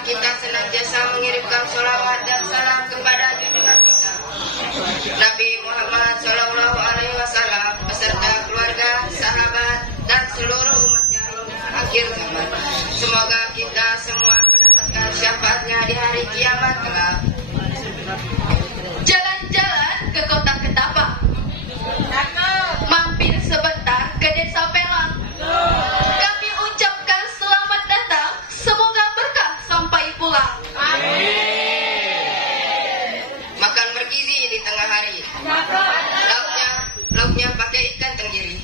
kita senantiasa mengirimkan sholawat dan salam kepada junjungan kita Nabi Muhammad SAW beserta keluarga, sahabat, dan seluruh umatnya hingga akhir zaman. Semoga kita semua mendapatkan syafaatnya di hari kiamat kelak. Jalan-jalan ke kota Ketapang, mampir sebentar ke desa Pelang. Kami ucapkan selamat datang, semoga berkah sampai pulang. Makan bergizi di tengah hari, lauknya pakai ikan tenggiri.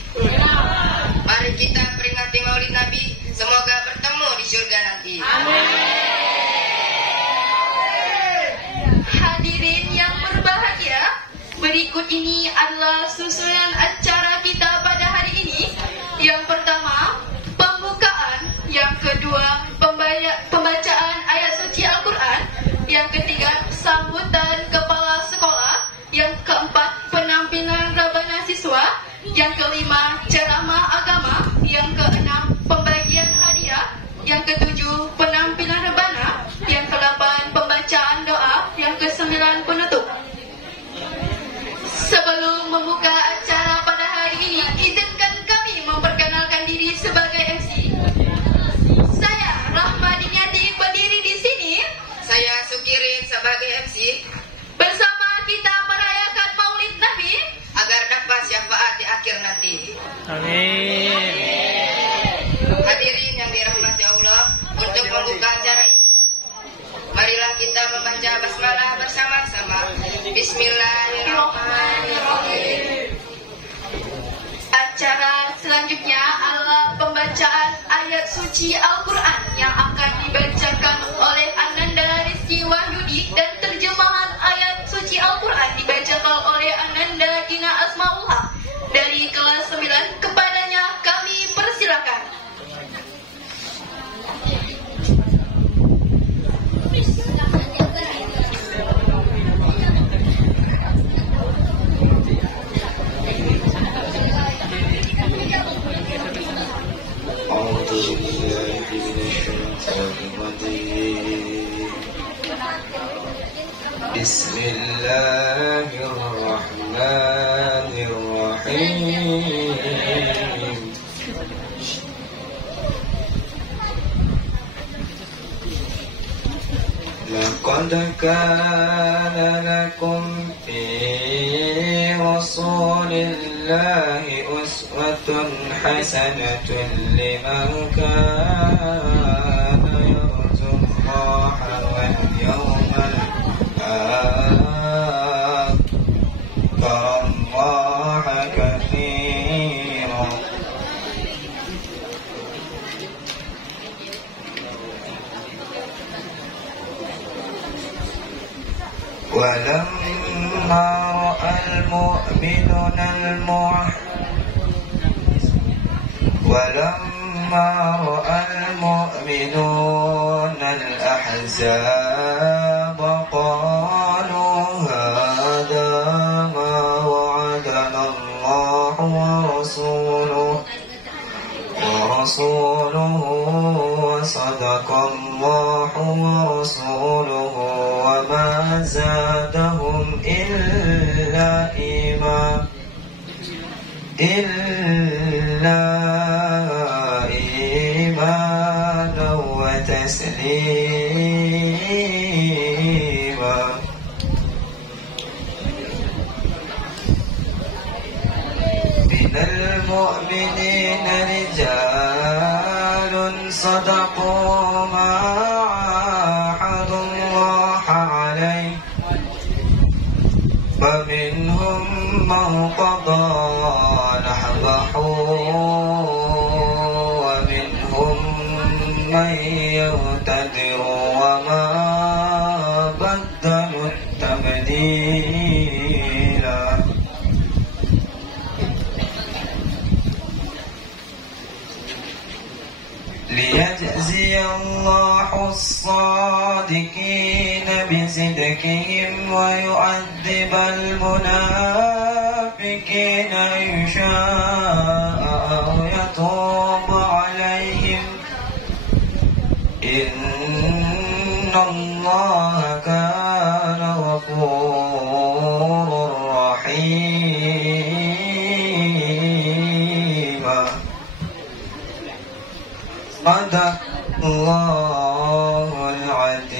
Mari kita peringati Maulid Nabi, semoga bertemu di surga nanti. Hadirin yang berbahagia, berikut ini adalah susunan acara kita pada hari ini. Yang pertama, pembukaan. Yang kedua, pembacaan ayat suci Al-Quran. Yang ketiga, sambutan kepala sekolah. Yang keempat, penampilan rebana siswa. Yang kelima, ceramah agama. Yang keenam, pembagian hadiah. Yang ketujuh, penampilan rebana. Yang kedelapan, pembacaan doa. Yang kesembilan, penutup. Sebelum membuka acara pada hari ini, izinkan kami memperkenalkan diri sebagai MC. Saya Rahmadinyati, berdiri di sini. Saya Sukirin sebagai MC. Bersama kita merayakan Maulid Nabi agar dapat syafaat di akhir nanti. Amin. Hadirin yang dirahmati Allah, untuk membuka acara ini, marilah kita membaca basmalah bersama-sama. Bismillahirrahmanirrahim. Acara selanjutnya adalah pembacaan ayat suci Al-Quran yang akan dibacakan oleh Ananda Rizky Wahyudi, dan terjemahan ayat suci Al-Quran dibacakan oleh Ananda Gina Asmaullah dari kelas 9. Kepadanya kami persilakan. Bismillahirrahmanirrahim. Laqad kana lakum fi rasulillahi uswatun hasanatun liman kana yarjullaha wal yawmal akhir Allaha katsiran. ولما رأى المؤمنون الأحزاب قالوا هذا ما وعدنا الله ورسوله وصدق الله ورسوله وما زادهم إلا إيمانا وتسليما. من المؤمنين رجال صدقوا ما عاهدوا الله عليه فمنهم من قضى نحبه ومنهم من ينتظر وما بدلوا تبديلا. ليجزي الله الصادقين بصدقهم ويعذب المنافقين إن شاء أو يتوب عليهم إن الله كان غفورا رحيما صدق الله العظيم.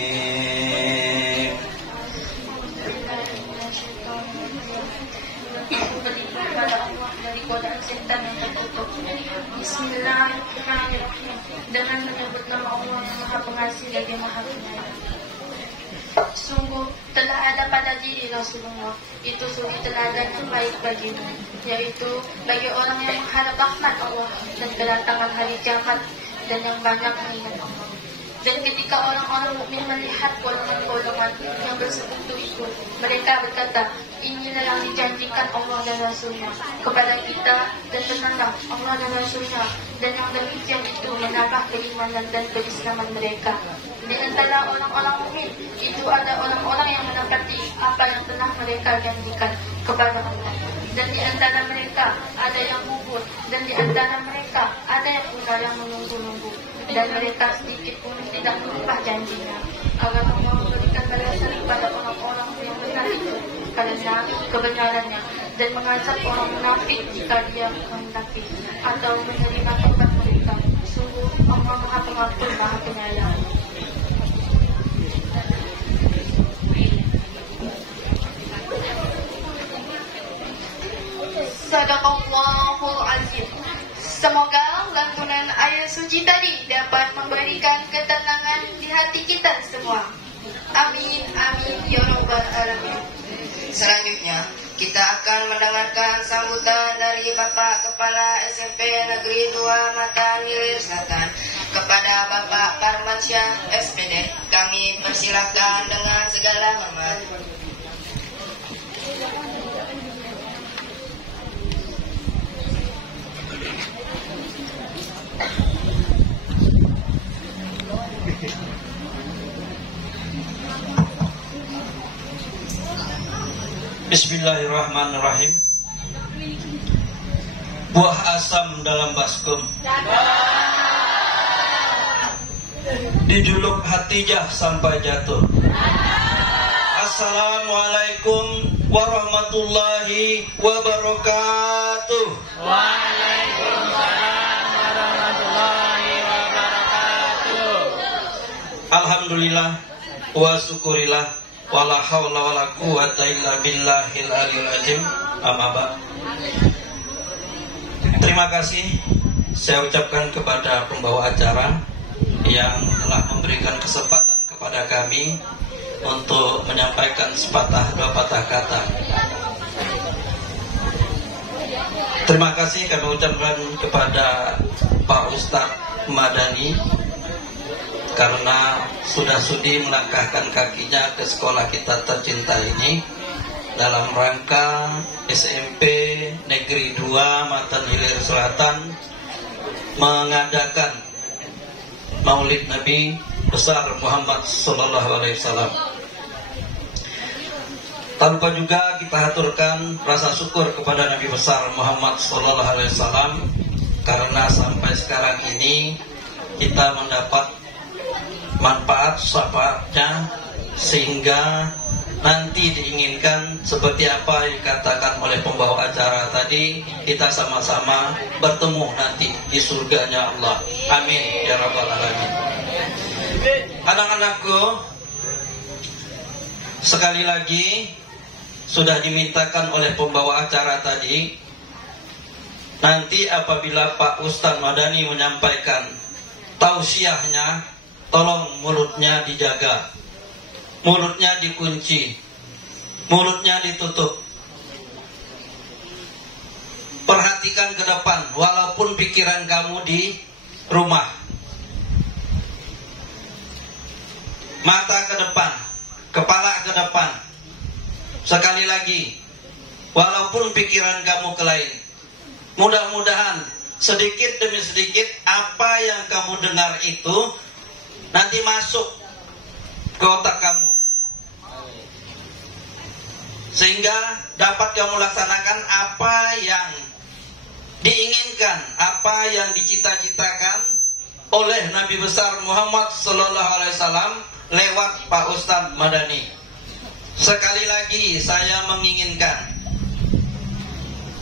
Bismillahirrahmanirrahim. Dengan menyebut nama Allah yang Maha Pengasih lagi Maha Penyayang. Sungguh telah ada pada diri Rasulullah itu suri teladan yang baik bagimu, yaitu bagi orang yang mengharap rahmat Allah dan kedatangan hari kiamat dan yang banyak mengingat Allah. Dan ketika orang-orang mukmin melihat golongan-golongan yang bersekutu itu, mereka berkata, inilah yang dijanjikan Allah dan Rasulnya kepada kita, dan tenanglah Allah dan Rasulnya, dan yang demikian itu menambah keimanan dan keislaman mereka. Di antara orang-orang mukmin itu ada orang-orang yang menepati apa yang telah mereka janjikan kepada Allah. Dan di antara mereka ada yang gugur, dan di antara mereka ada yang pula yang menunggu-nunggu. Dan mereka sedikit pun tidak merubah janjinya, agar Allah memberikan balasan kepada orang-orang yang benar itu karena kebenarannya, dan mengazab orang munafik jika dia menghendaki atau menerima tobat mereka. Sungguh Allah Maha Pengampun, Maha Penyayang. Sadaqallahul Azim. Semoga lantunan ayat suci tadi dapat memberikan ketenangan di hati kita semua. Amin, amin, ya rabbal alamin. Selanjutnya, kita akan mendengarkan sambutan dari Bapak Kepala SMP Negeri 2 Matan Hilir Selatan kepada Bapak Parmansyah SPD. Kami persilakan dengan segala hormat. Bismillahirrahmanirrahim. Buah asam dalam baskom, dijuluk Hatijah sampai jatuh. Assalamualaikum warahmatullahi wabarakatuh. Waalaikumsalam warahmatullahi wabarakatuh. Alhamdulillah wa syukurillah wala haula wala quwata illa billahil aliyil azim. Amma ba'd. Terima kasih saya ucapkan kepada pembawa acara yang telah memberikan kesempatan kepada kami untuk menyampaikan sepatah dua patah kata. Terima kasih kami ucapkan kepada Pak Ustadz Madani karena sudah sudi melangkahkan kakinya ke sekolah kita tercinta ini dalam rangka SMP Negeri 2 Matan Hilir Selatan mengadakan Maulid Nabi besar Muhammad Sallallahu Alaihi Wasallam. Tanpa juga kita haturkan rasa syukur kepada Nabi besar Muhammad Sallallahu Alaihi Wasallam karena sampai sekarang ini kita mendapat manfaat syafaatnya sehingga nanti diinginkan seperti apa yang dikatakan oleh pembawa acara tadi, kita sama-sama bertemu nanti di surganya Allah. Amin ya rabbal alamin. Anak-anakku, sekali lagi sudah dimintakan oleh pembawa acara tadi, nanti apabila Pak Ustadz Madani menyampaikan tausiahnya, tolong mulutnya dijaga, mulutnya dikunci, mulutnya ditutup. Perhatikan ke depan, walaupun pikiran kamu di rumah. Mata ke depan, kepala ke depan. Sekali lagi, walaupun pikiran kamu ke lain. Mudah-mudahan sedikit demi sedikit apa yang kamu dengar itu nanti masuk ke otak kamu, sehingga dapat kamu laksanakan apa yang diinginkan, apa yang dicita-citakan oleh Nabi besar Muhammad Sallallahu Alaihi Wasallam lewat Pak Ustadz Madani. Sekali lagi saya menginginkan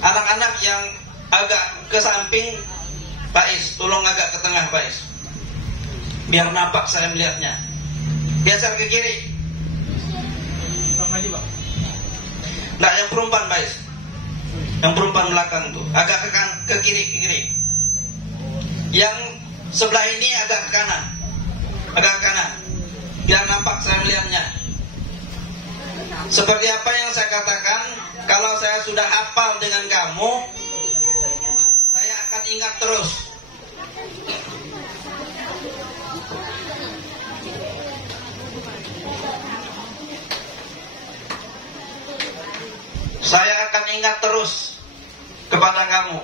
anak-anak yang agak ke samping, Pak Is, tolong agak ke tengah Pak Is, biar nampak saya melihatnya. Geser ke kiri. Nah, yang perempuan Pak Is, yang perempuan belakang tuh agak ke kiri. Yang sebelah ini agak ke kanan, biar nampak saya melihatnya. Seperti apa yang saya katakan, kalau saya sudah hafal dengan kamu, saya akan ingat terus. Saya akan ingat terus kepada kamu.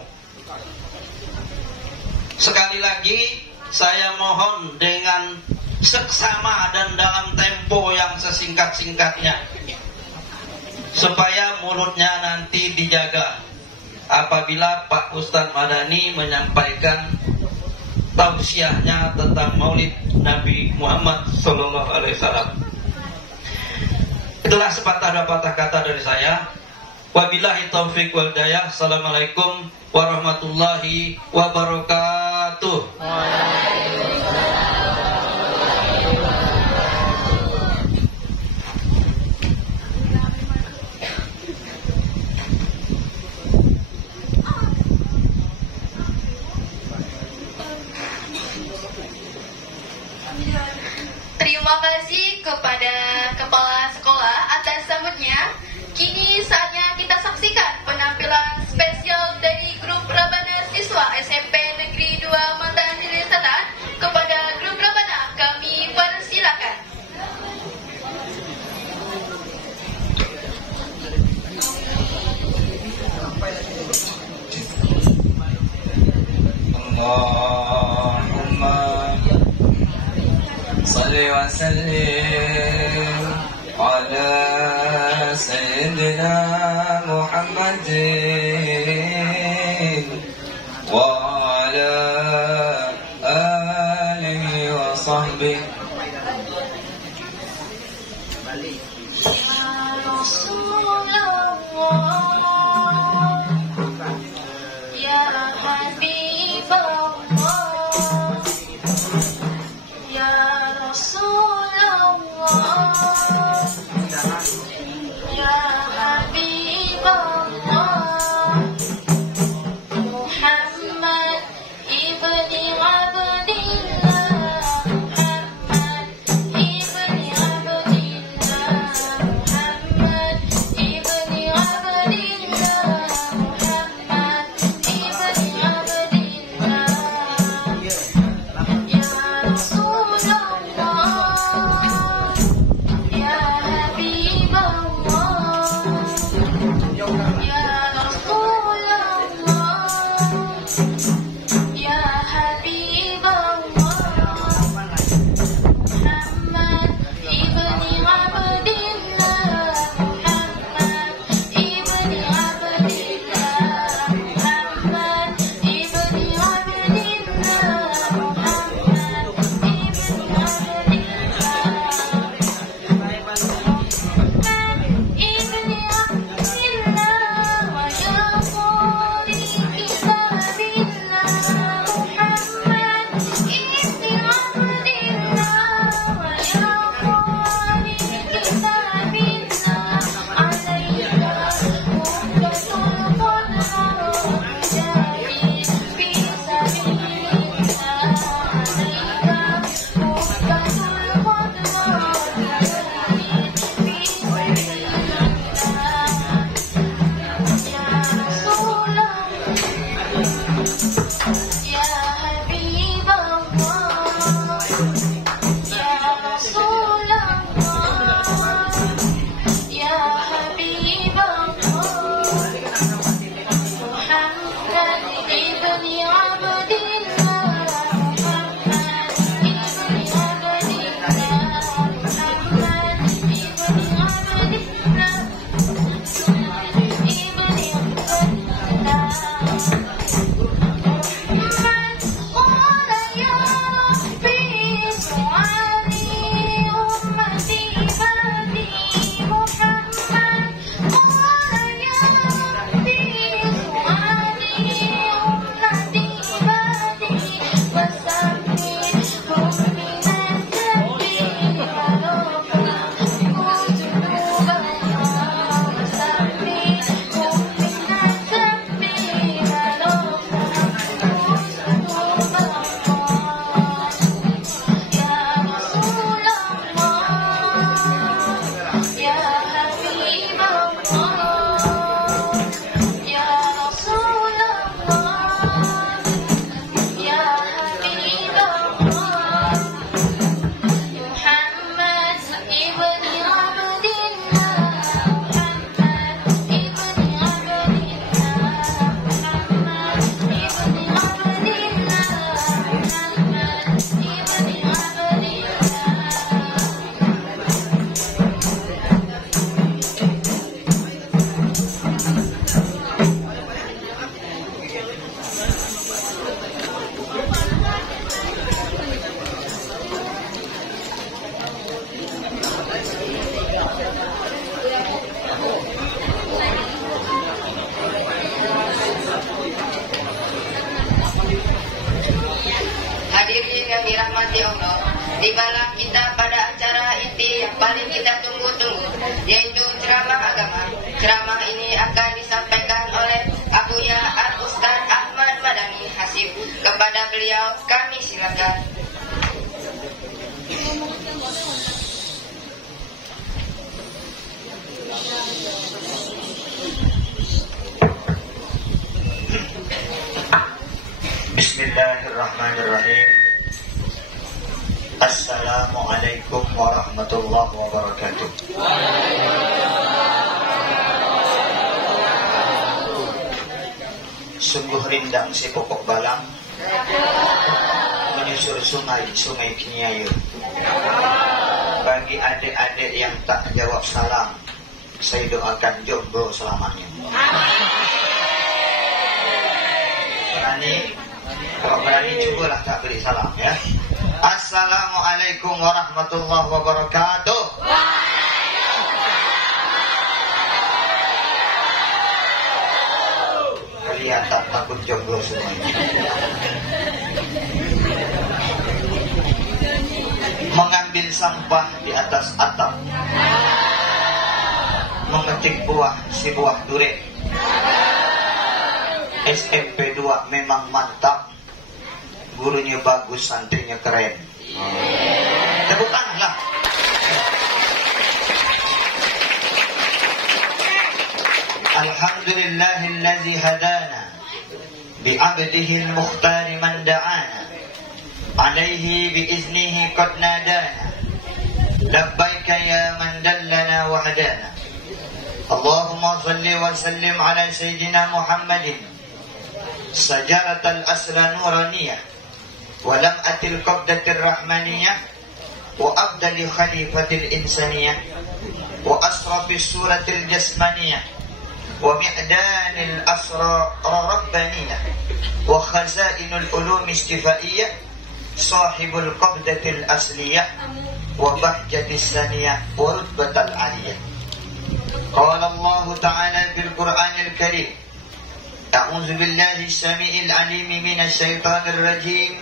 Sekali lagi, saya mohon dengan seksama dan dalam tempo yang sesingkat-singkatnya, supaya mulutnya nanti dijaga apabila Pak Ustadz Madani menyampaikan tausiahnya tentang Maulid Nabi Muhammad SAW. Itulah sepatah dua patah kata dari saya. Wabillahi taufiq wal hidayah. Assalamualaikum warahmatullahi wabarakatuh. Terima kasih kepada Kepala Sekolah atas sambutnya. Kini saatnya kita saksikan penampilan spesial dari grup Rabana Siswa SMP Negeri 2 Mantan Diri Selatan. Kepada grup Rabana kami persilakan. Allahumma salli wa sallim ala sayyidina Muhammadin wa ala alihi wa sahbihi. Ya Habibullah, Ya Rasulullah, Ya Habibullah, Muhammad ibni Abdillah, Muhammad ibni Abdillah, Muhammad ibni Abdillah, Muhammad ibni Abdillah. Bismillahirrahmanirrahim. Assalamualaikum warahmatullahi wabarakatuh. Sungguh rindang si pokok balang menyusur sungai Kinyayu. Bagi adik-adik yang tak jawab salam, saya doakan jomblo selamanya. Kalau berani cobalah tak beri salam ya. Assalamualaikum warahmatullahi wabarakatuh. Kalian tak takut jomblo semuanya. Mengambil sampah di atas atap, memetik buah si buah durian. SMP 2 memang mantap, gurunya bagus, santrinya keren. Tepuk tangan lah. Alhamdulillahillazi hadana bi'abdihi al-mukhtari man da'ana alaihi biiznihi qad nadana labbaika ya man dallana wa hadana. Allahumma salli wa sallim ala sayyidina Muhammadin سجارة الأسرى نورانية ولمعة القبضة الرحمانية وأفضل خليفة الإنسانية وأشرف السورة الجسمانية ومعدان الأسرار الربانية وخزائن العلوم الشفائية صاحب القبضة الأصلية وبهجة الثانية ورتبة العالية. قال الله تعالى في القرآن الكريم: أعوذ بالله السميع العليم من الشيطان الرجيم.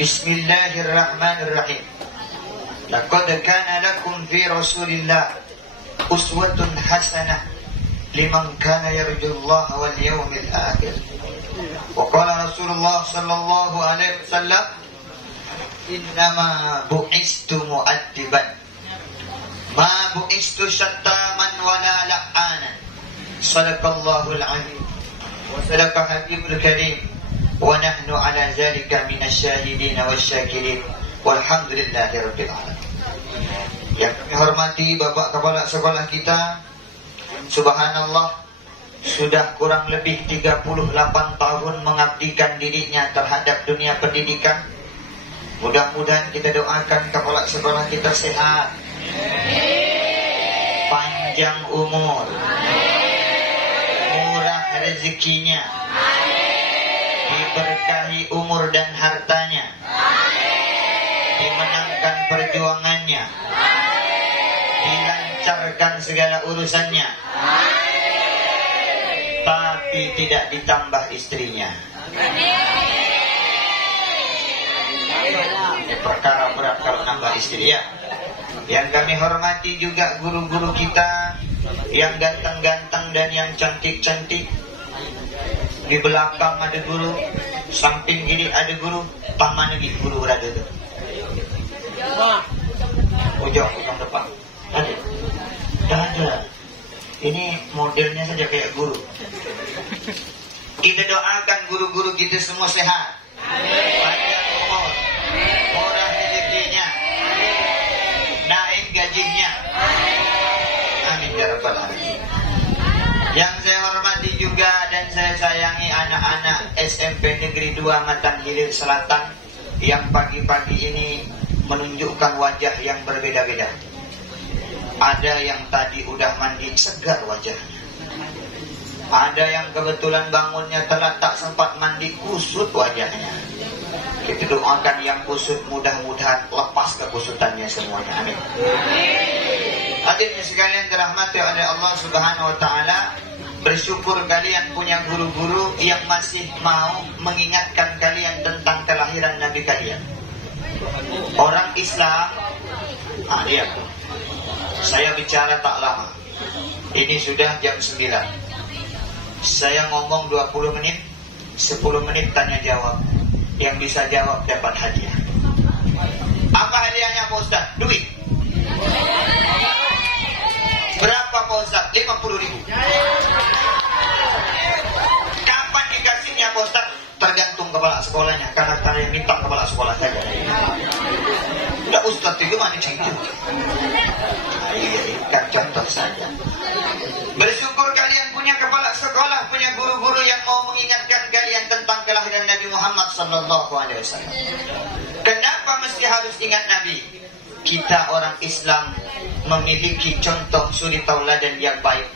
بسم الله الرحمن الرحيم. لقد كان لكم في رسول الله أسوة حسنة لمن كان يرجو الله واليوم الآخر. وقال رسول الله صلى الله عليه وسلم: إنما بعثت مؤدبا ما بعثت شتاما ولا لعانا. صدق الله العظيم وصدق حبيب الكريم ونحن على ذلك من الشاهدين والشاكرين والحمد لله رب العالمين. Yang kami hormati Bapak Kepala Sekolah kita, subhanallah, sudah kurang lebih 38 tahun mengabdikan dirinya terhadap dunia pendidikan. Mudah-mudahan kita doakan Kepala Sekolah kita sehat, panjang umur, rezekinya, diberkahi umur dan hartanya, dimenangkan perjuangannya, dilancarkan segala urusannya, tapi tidak ditambah istrinya. Ini perkara berat kalau nambah istri ya. Yang kami hormati juga guru-guru kita yang ganteng-ganteng dan yang cantik-cantik. Di belakang ada guru, samping kiri ada guru, paman lagi guru berada tu. Ujung depan. Ada? Dah ada. Ini modelnya saja kayak guru. Kita doakan guru-guru kita semua sehat, panjang umur, murah rezekinya, naik gajinya. Amin ya rabbal alamin. Yang saya hormati juga dan saya sayangi anak-anak SMP Negeri 2 Matan Hilir Selatan yang pagi-pagi ini menunjukkan wajah yang berbeda-beda. Ada yang tadi udah mandi segar wajahnya. Ada yang kebetulan bangunnya telat tak sempat mandi, kusut wajahnya. Kita doakan yang kusut mudah-mudahan lepas kekusutannya semuanya. Amin. Hadirin sekalian dirahmati oleh Allah Subhanahu wa taala, bersyukur kalian punya guru-guru yang masih mau mengingatkan kalian tentang kelahiran Nabi kalian. Orang Islam, lihat, saya bicara tak lama. Ini sudah jam 9. Saya ngomong 20 menit, 10 menit tanya jawab. Yang bisa jawab dapat hadiah. Apa hadiahnya Pak Ustaz? Duit. Berapa Pak Ustaz? 50.000. Kapan dikasihnya Pak Ustaz? Tergantung kepala sekolahnya. Karena kalian syukur saja. Bersyukur kalian punya kepala sekolah, punya guru-guru yang mau mengingatkan kalian tentang kelahiran Nabi Muhammad SAW. Kenapa mesti harus ingat Nabi? Kita orang Islam memiliki contoh suri tauladan yang baik.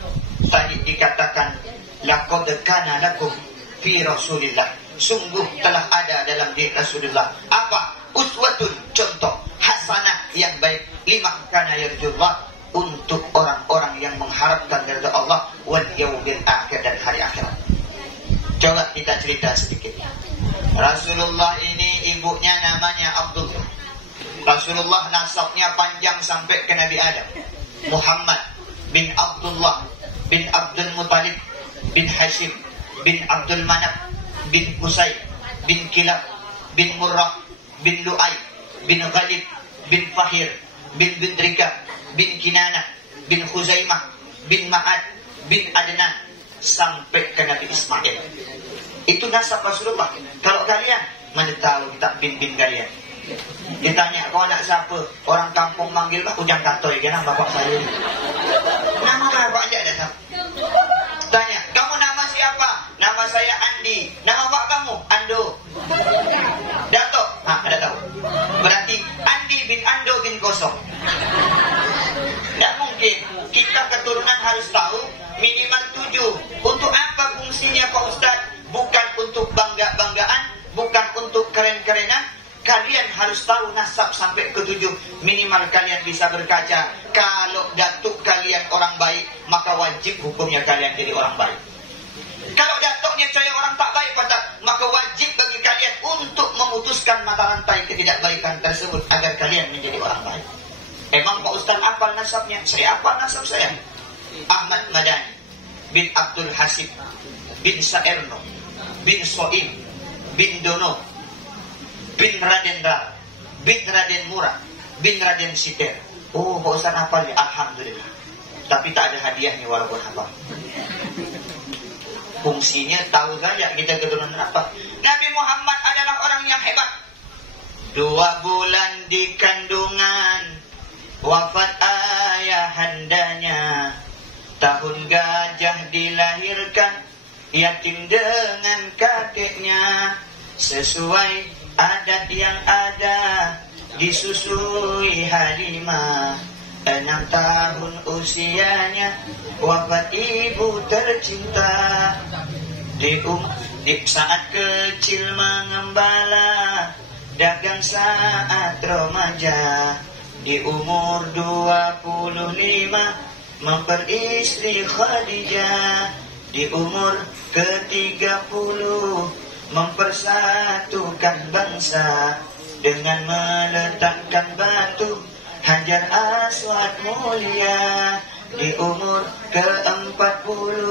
Tadi dikatakan, laqad kana lakum fi Rasulillah. Sungguh telah ada dalam diri Rasulullah. Apa? Uswatun, contoh hasanah yang baik, liman kana yarjullah, untuk orang-orang yang mengharapkan dari Allah wal yaumil akhir, dan hari akhirat. Coba kita cerita sedikit. Rasulullah ini ibunya namanya Abdullah. Rasulullah nasabnya panjang sampai ke Nabi Adam. Muhammad bin Abdullah bin Abdul Muttalib bin Hashim bin Abdul Manaf bin Qusay bin Kilab bin Murrah bin Lu'ay bin Ghalib bin Fahir bin Bidrika bin Kinanah bin Khuzaimah bin Ma'ad bin Adnan sampai ke Nabi Ismail. Itu nasab Rasulullah. Kalau kalian, mana tahu kita bin kalian. Ditanya, kau anak siapa? Orang kampung manggil Pak Ujang Katoy, kan bapak saya. Nama bapak aja ada tak? Tanya, kamu nama siapa? Nama saya Andi. Nama bapak kamu? Ando. Dato? Ada tahu. Berarti Andi bin Ando bin Kosong. Tidak mungkin. Kita keturunan harus tahu minimal 7. Untuk apa fungsinya Pak Ustaz? Bukan untuk bangga-banggaan, bukan untuk keren-kerenan. Kalian harus tahu nasab sampai ke 7. Minimal kalian bisa berkaca. Kalau datuk kalian orang baik, maka wajib hukumnya kalian jadi orang baik. Kalau datuknya saya orang tak baik, maka wajib bagi kalian untuk memutuskan mata rantai ketidakbaikan tersebut agar kalian menjadi orang baik. Emang Pak Ustaz apal nasabnya? Saya apal nasab saya. Ahmad Madani bin Abdul Hasib bin Saerno bin Soim bin Dono bin Raden Dar bin Raden Murad bin Raden Siter. Oh, Pak Ustaz hafal ya? Alhamdulillah. Tapi tak ada hadiahnya walaupun hafal. Fungsinya tahu saja kita keturunan apa. Nabi Muhammad adalah orang yang hebat. 2 bulan di kandungan, wafat ayahandanya. Tahun gajah dilahirkan, yatim dengan kakeknya. Sesuai adat yang ada, disusui Halimah. 6 tahun usianya, wafat ibu tercinta. Di saat kecil mengembala, dagang saat remaja. Di umur 25, memperistri Khadijah. Di umur ke-30, mempersatukan bangsa dengan meletakkan batu Hajar Aswad mulia. Di umur ke-40,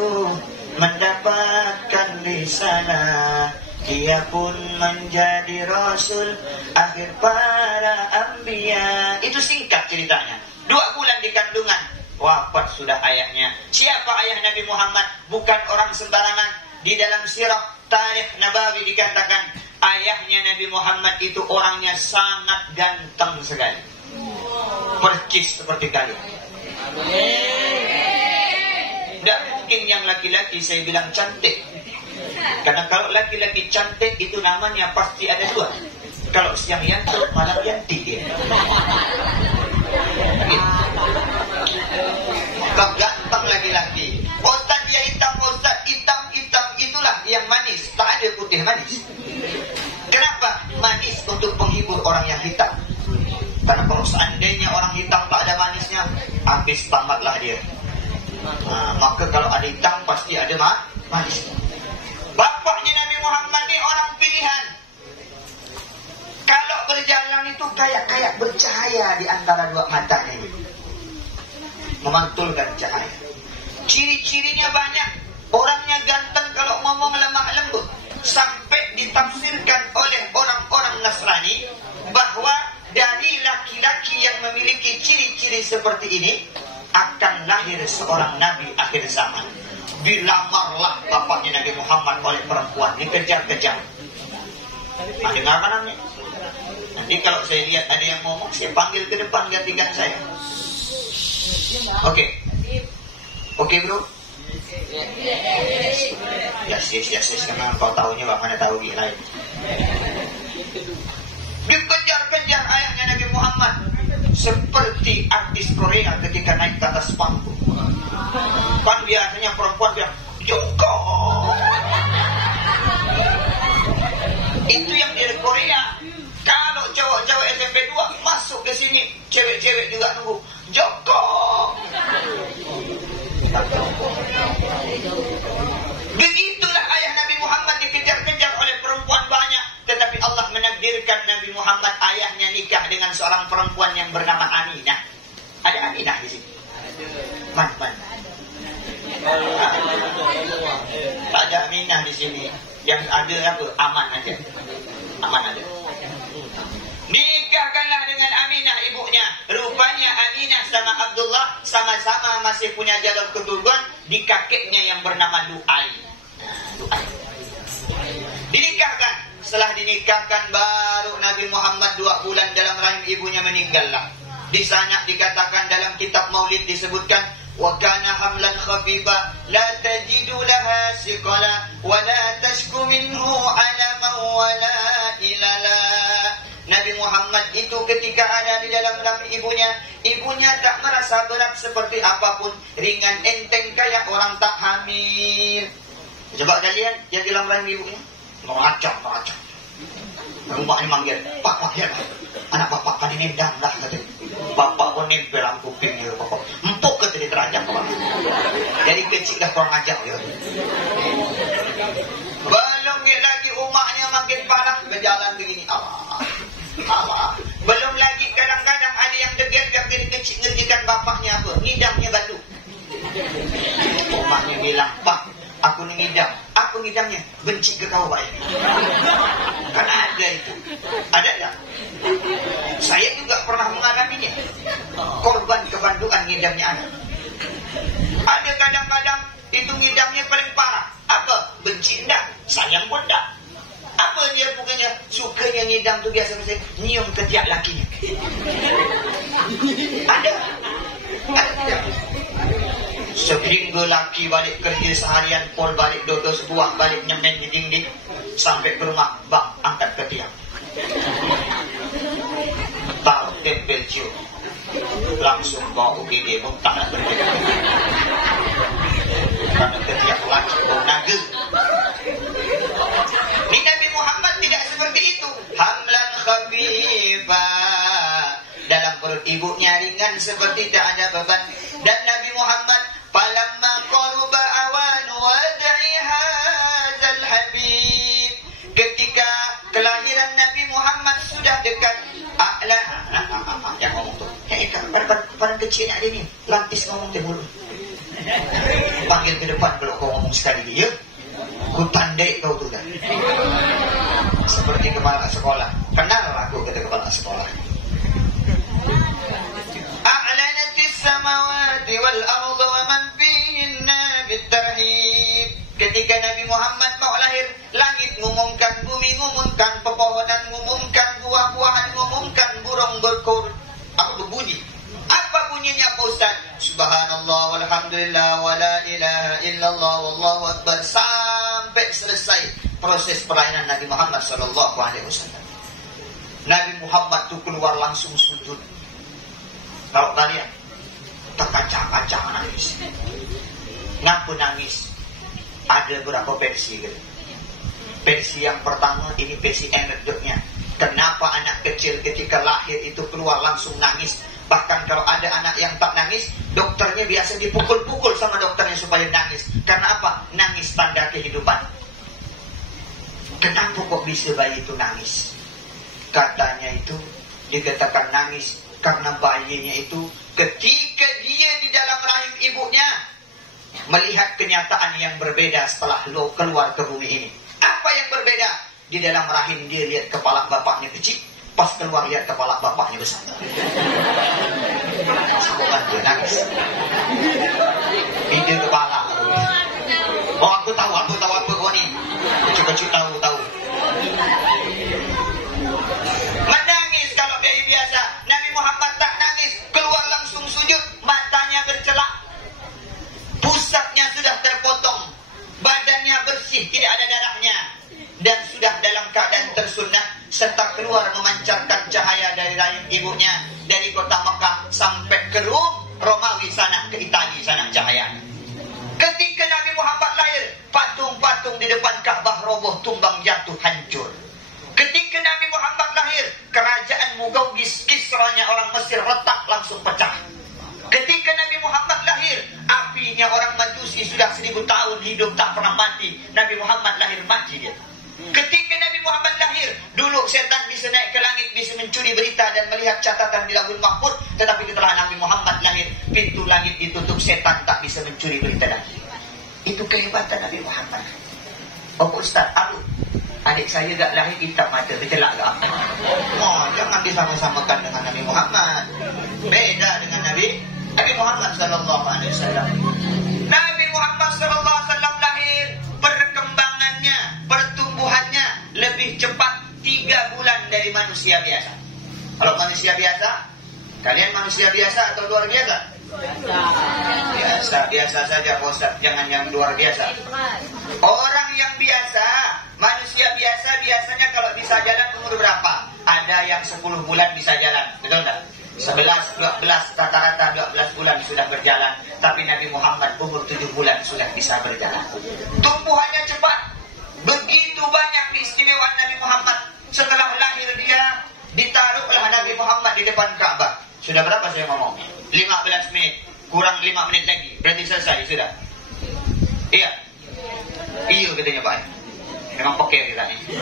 mendapatkan risalah. Dia pun menjadi Rasul akhir para anbiya. Itu singkat ceritanya. 2 bulan di kandungan, wafat sudah ayahnya. Siapa ayah Nabi Muhammad? Bukan orang sembarangan. Di dalam sirah Tarikh Nabawi dikatakan, ayahnya Nabi Muhammad itu orangnya sangat ganteng sekali. Percis seperti kalian. Tidak mungkin yang laki-laki saya bilang cantik. Karena kalau laki-laki cantik itu namanya pasti ada 2. Kalau siang yanto malam yanti dia. Kau ganteng laki-laki. Ustaz dia hitam, Ustaz hitam itulah yang manis. Tak ada putih manis. Kenapa? Manis untuk menghibur orang yang hitam. Karena kalau seandainya orang hitam tak ada manisnya, habis tamatlah dia. Maka kalau ada hitam pasti ada manis. Bapaknya Nabi Muhammad ni orang pilihan. Kalau berjalan itu kayak bercahaya di antara 2 matanya ini. Memantulkan cahaya. Ciri-cirinya banyak. Orangnya ganteng, kalau ngomong lemah lembut. Sampai ditafsirkan oleh orang-orang Nasrani bahwa dari laki-laki yang memiliki ciri-ciri seperti ini akan lahir seorang nabi akhir zaman. Dilamarlah bapaknya Nabi Muhammad oleh perempuan, dikejar-kejar. Dengar namanya. Nanti kalau saya lihat ada yang ngomong, saya panggil ke depan, gantikan saya. Oke. Oke bro? Yes, karena kau tahunya bang, mana tahu yang lain. Dikejar-kejar ayahnya Nabi Muhammad seperti artis Korea ketika naik ke atas panggung. Kan biasanya perempuan bilang jongkok. Itu yang di Korea. Kalau cowok-cowok SMP 2 masuk ke sini, cewek-cewek juga nunggu jongkok. Begitulah ayah Nabi Muhammad dikejar-kejar oleh perempuan banyak. Tetapi Allah menakdirkan Nabi Muhammad ayahnya nikah dengan seorang perempuan yang bernama Aminah. Ada Aminah di sini? Man. Tak ada Aminah di sini. Yang ada apa? Aman aja. Nikahkanlah dengan Aminah ibunya. Rupanya Aminah sama Abdullah sama-sama masih punya jalur keturunan di kakeknya yang bernama Lu'ay. Dinikahkan. Setelah dinikahkan baru Nabi Muhammad 2 bulan dalam rahim ibunya meninggallah. Di sana dikatakan dalam kitab Maulid disebutkan wa kana hamlan khafifa la tajidu laha siqala wa la tashku minhu alaman wa la ilala. Nabi Muhammad itu ketika ada di dalam rahim ibunya tak merasa berat seperti apapun, ringan enteng kayak orang tak hamil. Coba kalian yang di dalam rahim ibunya mengacak. Rumah ini manggil, Pak ya, anak bapak kan ini dah kata. Bapak pun nempel dalam kupingnya bapak. Empuk kata dia terajak bapak. Dari kecil dah kurang ajar ya. Belum lagi umaknya makin parah berjalan begini. Allah. Belum lagi kadang-kadang ada yang degil dari kecil ngertikan bapaknya apa? Ngidamnya batu. Umaknya bilang, Pak, aku ngidam. Apa ngidamnya? Benci ke kau baik. Kan ada itu. Ada tak? Saya juga pernah mengalaminya. Korban kebanduan ngidamnya anak. Ada kadang-kadang itu ngidamnya paling parah. Apa? Benci enggak? Sayang pun enggak. Apa dia bukannya sukanya ngidam tu biasa nyium ketiak lakinya. Ada. Seminggu laki balik kerja seharian pol balik dodos buah balik nyemen di dinding sampai ke rumah bang angkat ketiak. Tahu tempel cium langsung bawa UGD muntah nak berhenti. Karena ketiak laki bau naga. Ni Nabi Muhammad tidak seperti itu. Hamlan khafifa. Dalam perut ibunya ringan seperti tak ada beban. Dan Nabi Muhammad falamma qaruba awan wad'i hadzal habib. Ketika kelahiran Nabi Muhammad sudah dekat. Yang ngomong tu. Pada kecilnya ada ni. Lantis ngomong dia mulut. Panggil ke depan kalau kau ngomong sekali dia. Ku tandai kau tu dah. Seperti kepala sekolah. Kenal aku kata kepala sekolah. A'lanatis samawati wal ardu wa man fihinna bitarhib. Ketika Nabi Muhammad mau lahir, langit ngumumkan, bumi ngumumkan, pepohonan ngumumkan, buah-buahan ngumumkan, burung berbunyi. Apa bunyinya Pak Ustaz? Subhanallah walhamdulillah wa la ilaha illallah wallahu akbar. Sampai selesai proses pelayanan Nabi Muhammad sallallahu alaihi wasallam. Nabi Muhammad tu keluar langsung sujud. Kalau kalian terkacang-kacang nangis. Ngapu nangis? Ada berapa versi gitu. Versi yang pertama ini versi anekdotnya. Kenapa anak kecil ketika lahir itu keluar langsung nangis? Bahkan kalau ada anak yang tak nangis, dokternya biasa dipukul-pukul sama dokternya supaya nangis. Karena apa? Nangis tanda kehidupan. Kenapa kok bisa bayi itu nangis? Katanya itu dikatakan nangis karena bayinya itu ketika dia di dalam rahim ibunya melihat kenyataan yang berbeda setelah keluar ke bumi ini. Apa yang berbeda? Di dalam rahim dia lihat kepala bapaknya kecil. Pas keluar lihat kepala bapaknya besar. Bukan dia nangis. Ini kepala. Oh aku tahu apa kau ni. Kecil-kecil tahu. Menangis kalau dari biasa. Nabi Muhammad tak nangis. Keluar langsung sujud. Matanya bercelak. lahirnya orang Majusi sudah 1000 tahun hidup tak pernah mati. Nabi Muhammad lahir mati dia. Ketika Nabi Muhammad lahir, dulu setan bisa naik ke langit, bisa mencuri berita dan melihat catatan di Lauhul Mahfuz. Tetapi setelah Nabi Muhammad lahir, pintu langit ditutup, setan tak bisa mencuri berita lagi. Itu kehebatan Nabi Muhammad. Oh Ustaz, aduh, adik saya tak lahir hitam mata, bercelak ke apa? Oh, jangan disama-samakan dengan Nabi Muhammad. Beda dengan Nabi Muhammad sallallahu alaihi wasallam. Nabi Muhammad sallallahu alaihi wasallam lahir, perkembangannya, pertumbuhannya lebih cepat 3 bulan dari manusia biasa. Kalau manusia biasa, kalian manusia biasa atau luar biasa? Biasa saja Ustaz, jangan yang luar biasa. Orang yang biasa, manusia biasa biasanya kalau bisa jalan umur berapa? Ada yang 10 bulan bisa jalan, betul tak? 11, 12, rata-rata 12 bulan sudah berjalan. Tapi Nabi Muhammad umur 7 bulan sudah bisa berjalan. Tumbuhannya cepat. Begitu banyak keistimewaan Nabi Muhammad. Setelah lahir dia, ditaruhlah Nabi Muhammad di depan Ka'bah. Sudah berapa saya ngomong? 15 menit. Kurang 5 menit lagi. Berarti selesai sudah. Iya. Iya katanya Pak. Memang pakai kita ini.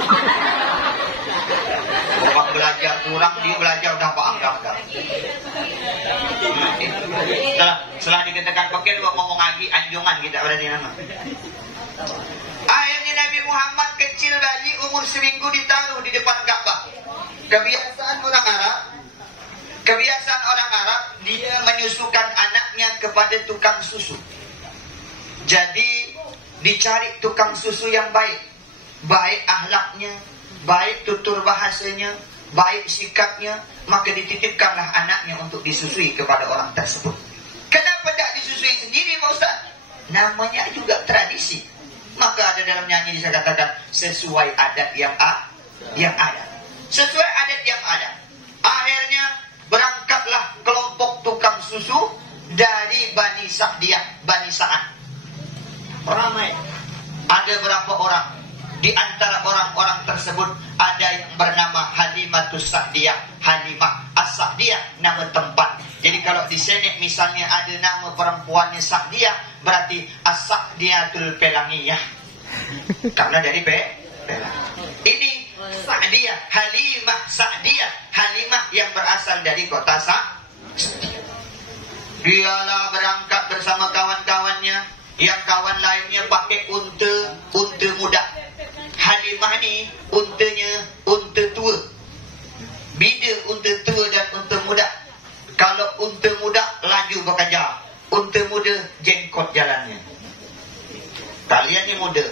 Orang belajar kurang, dia belajar udah angkat. Setelah dikatakan pakai, lu ngomong lagi anjungan kita berarti nama. Akhirnya Nabi Muhammad kecil bayi umur seminggu ditaruh di depan Ka'bah. Kebiasaan orang Arab, dia menyusukan anaknya kepada tukang susu. Jadi dicari tukang susu yang baik akhlaknya, baik tutur bahasanya, baik sikapnya, maka dititipkanlah anaknya untuk disusui kepada orang tersebut. Kenapa tidak disusui sendiri Pak Ustaz? Namanya juga tradisi. Maka ada dalam nyanyi saya katakan sesuai adat yang ada. Sesuai adat yang ada. Akhirnya berangkatlah kelompok tukang susu dari Bani Sa'diyah, Bani Sa'ad. Ramai. Ada berapa orang? Di antara orang-orang tersebut ada yang bernama Halimatus Sa'diyah, Halimah As-Sa'diyah, nama tempat. Jadi kalau di sini misalnya ada nama perempuannya Sa'diyah, berarti As-Sa'diyatul Pelangiyah. Karena dari Pelang. Ini Sa'diyah, Halimah Sa'diyah, Halimah yang berasal dari kota Sa'diyah. Dialah berangkat bersama kawan-kawannya, yang kawan lainnya pakai unta muda. Halimah ni untanya unta tua. Beda unta tua dan unta muda. Kalau unta muda laju berkejar, unta muda jengkot jalannya. Kalian ni muda,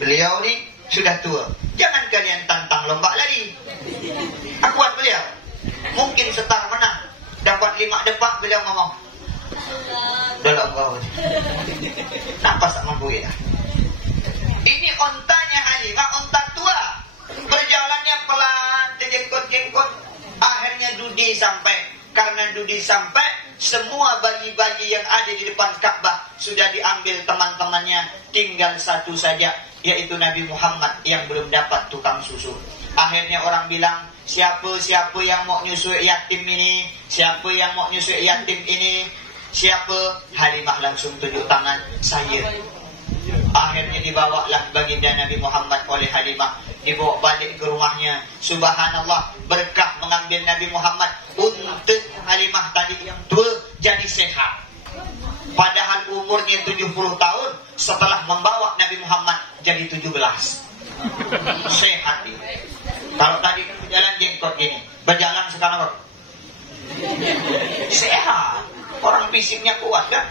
beliau ni sudah tua. Jangan kalian tantang lomba lari. Akuat beliau. Mungkin setar menang, dapat 5 depak, beliau ngomong, dalam kau nampak tak mampu ya. Ini ontanya Halimah, onta tua. Berjalannya pelan, terjengkot-jengkot. Akhirnya Dudi sampai. Karena Dudi sampai, semua bayi-bayi yang ada di depan Ka'bah sudah diambil teman-temannya. Tinggal satu saja, yaitu Nabi Muhammad yang belum dapat tukang susu. Akhirnya orang bilang, siapa yang mau nyusui yatim ini? Siapa yang mau nyusui yatim ini? Siapa? Halimah langsung tunjuk tangan, saya. Akhirnya dibawalah baginda Nabi Muhammad oleh Halimah, dibawa balik ke rumahnya. Subhanallah, berkah mengambil Nabi Muhammad. Untuk Halimah tadi yang tua jadi sehat. Padahal umurnya 70 tahun, setelah membawa Nabi Muhammad jadi 17. Sehat dia. Kalau tadi berjalan jengkot gini, berjalan sekarang sehat. Orang fisiknya kuat kan?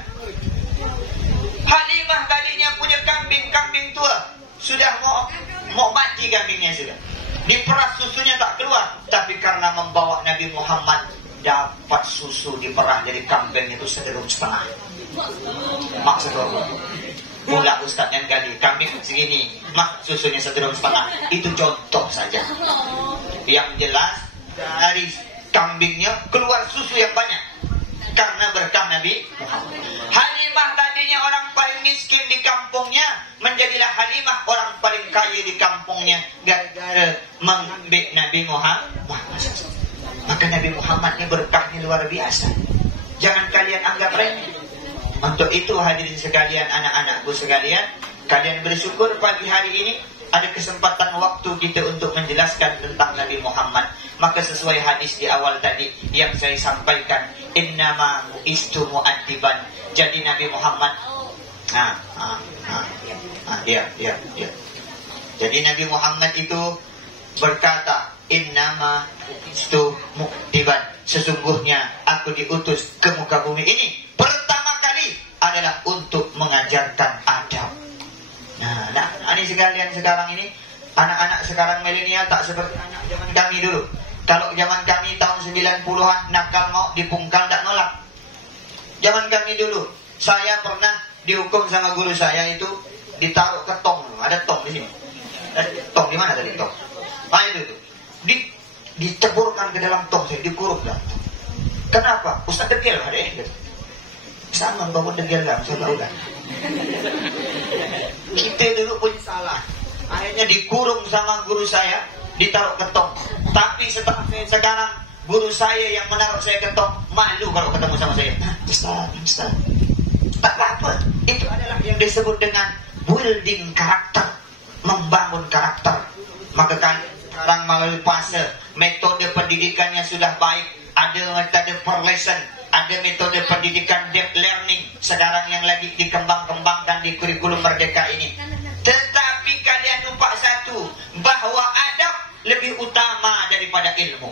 Halimah tadinya punya kambing tua, sudah mau mati kambingnya sudah. Diperas susunya tak keluar, tapi karena membawa Nabi Muhammad dapat susu diperah dari kambing itu sederung setengah. Maksudnya, mula Ustaz yang gali kambing segini, susunya sederung setengah. Itu contoh saja. Yang jelas dari kambingnya keluar susu yang banyak. Karena berkah Nabi Muhammad. Halimah tadinya orang paling miskin di kampungnya, menjadilah Halimah orang paling kaya di kampungnya gara-gara mengambil Nabi Muhammad. Maka Nabi Muhammad ini berkahnya luar biasa. Jangan kalian anggap remeh. Untuk itu hadirin sekalian, anak-anakku sekalian, kalian bersyukur pagi hari ini ada kesempatan waktu kita untuk menjelaskan tentang Nabi Muhammad. Maka sesuai hadis di awal tadi yang saya sampaikan, innama bu'istu mu'addiban. Jadi Nabi Muhammad dia. Jadi Nabi Muhammad itu berkata, innama bu'istu mu'addiban. Sesungguhnya aku diutus ke muka bumi ini pertama kali adalah untuk mengajarkan adab. Nah, ini sekalian sekarang ini, anak-anak sekarang milenial tak seperti anak zaman kami dulu. Kalau zaman kami tahun 90-an, nakal mau dipungkal tak nolak. Zaman kami dulu, saya pernah dihukum sama guru saya itu ditaruh ke tong. Ada tong di sini. Ada tong di mana tadi tong? Itu. Diteburkan ke dalam tong, saya dikurung dah. Kenapa? Ustaz degil ada gitu. Sama bangun degil kan, saya tahu kan. Kita dulu pun salah. Akhirnya dikurung sama guru saya, ditaruh ke tong. Tapi setelah sekarang guru saya yang menaruh saya ke tong, malu kalau ketemu sama saya. Ustaz. Tak apa. Itu adalah yang disebut dengan building karakter, membangun karakter. Maka kan sekarang melalui fase metode pendidikannya sudah baik. Ada metode per lesson, ada metode pendidikan deep learning sekarang yang lagi dikembang-kembangkan di kurikulum Merdeka ini. Tetapi kalian lupa satu, bahwa adab lebih utama daripada ilmu.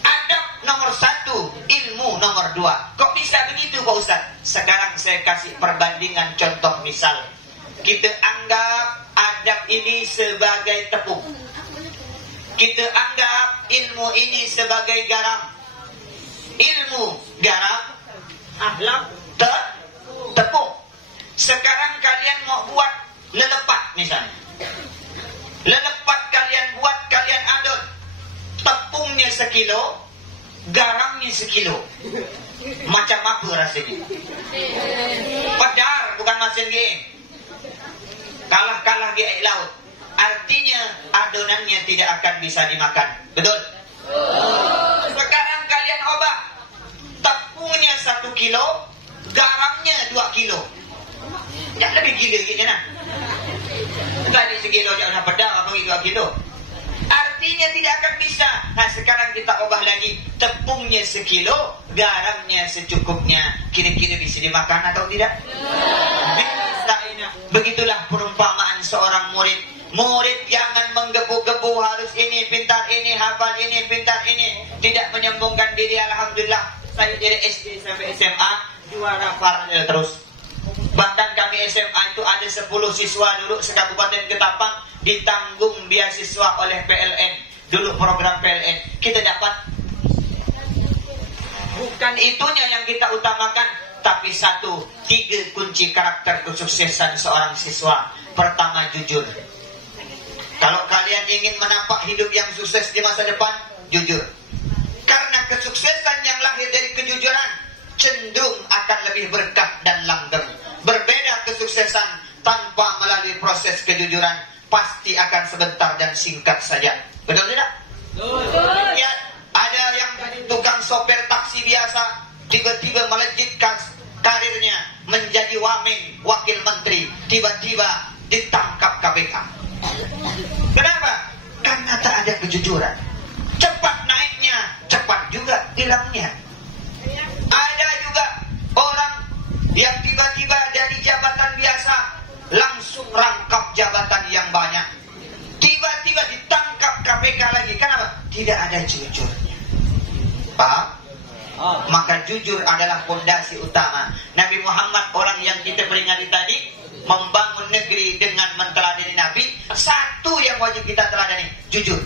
Adab nomor 1, ilmu nomor 2. Kok bisa begitu Pak Ustaz? Sekarang saya kasih perbandingan contoh misal. Kita anggap adab ini sebagai tepung. Kita anggap ilmu ini sebagai garam. Ilmu garam, akhlak tepung. Sekarang kalian mau buat lelepat misalnya. Lelepat kalian buat, kalian adon. Tepungnya 1 kilo, garamnya 1 kilo. Macam apa rasanya? Pedar, bukan mesin game. Kalah di air laut. Artinya adonannya tidak akan bisa dimakan. Betul? Sekarang kalian ubah, tepungnya 1 kilo, garamnya 2 kilo. Ya lebih gila gitu nah. Tadi 1 kilo jangan pedang, apa 2 kilo. Artinya tidak akan bisa. Nah sekarang kita ubah lagi, tepungnya 1 kilo, garamnya secukupnya. Kira-kira bisa dimakan atau tidak? Bisa. Begitulah perumpamaan seorang murid. Murid jangan menggebu-gebu, harus ini, pintar ini, hafal ini, pintar ini. Tidak menyembungkan diri. Alhamdulillah, saya dari SD sampai SMA juara paralel terus. Bahkan kami SMA itu ada 10 siswa dulu sekabupaten Ketapang ditanggung beasiswa oleh PLN. Dulu program PLN kita dapat. Bukan itunya yang kita utamakan, tapi 3 kunci karakter kesuksesan seorang siswa. Pertama, jujur. Kalau kalian ingin menampak hidup yang sukses di masa depan, jujur. Karena kesuksesan yang lahir dari kejujuran cenderung akan lebih berkah dan langgeng. Berbeda kesuksesan tanpa melalui proses kejujuran, pasti akan sebentar dan singkat saja. Betul tidak? Betul. Ya, ada yang tukang sopir taksi biasa, tiba-tiba melejitkan karirnya menjadi wamen, wakil menteri, tiba-tiba ditangkap KPK. Kenapa? Karena tak ada kejujuran. Cepat naiknya, cepat juga hilangnya. Ada juga orang yang tiba-tiba dari jabatan biasa langsung rangkap jabatan yang banyak. Tiba-tiba ditangkap KPK lagi. Kenapa? Tidak ada jujurnya. Paham? Maka jujur adalah fondasi utama. Nabi Muhammad, orang yang kita peringati tadi, membangun negeri dengan menteladani Nabi. 1 yang wajib kita teladani, jujur.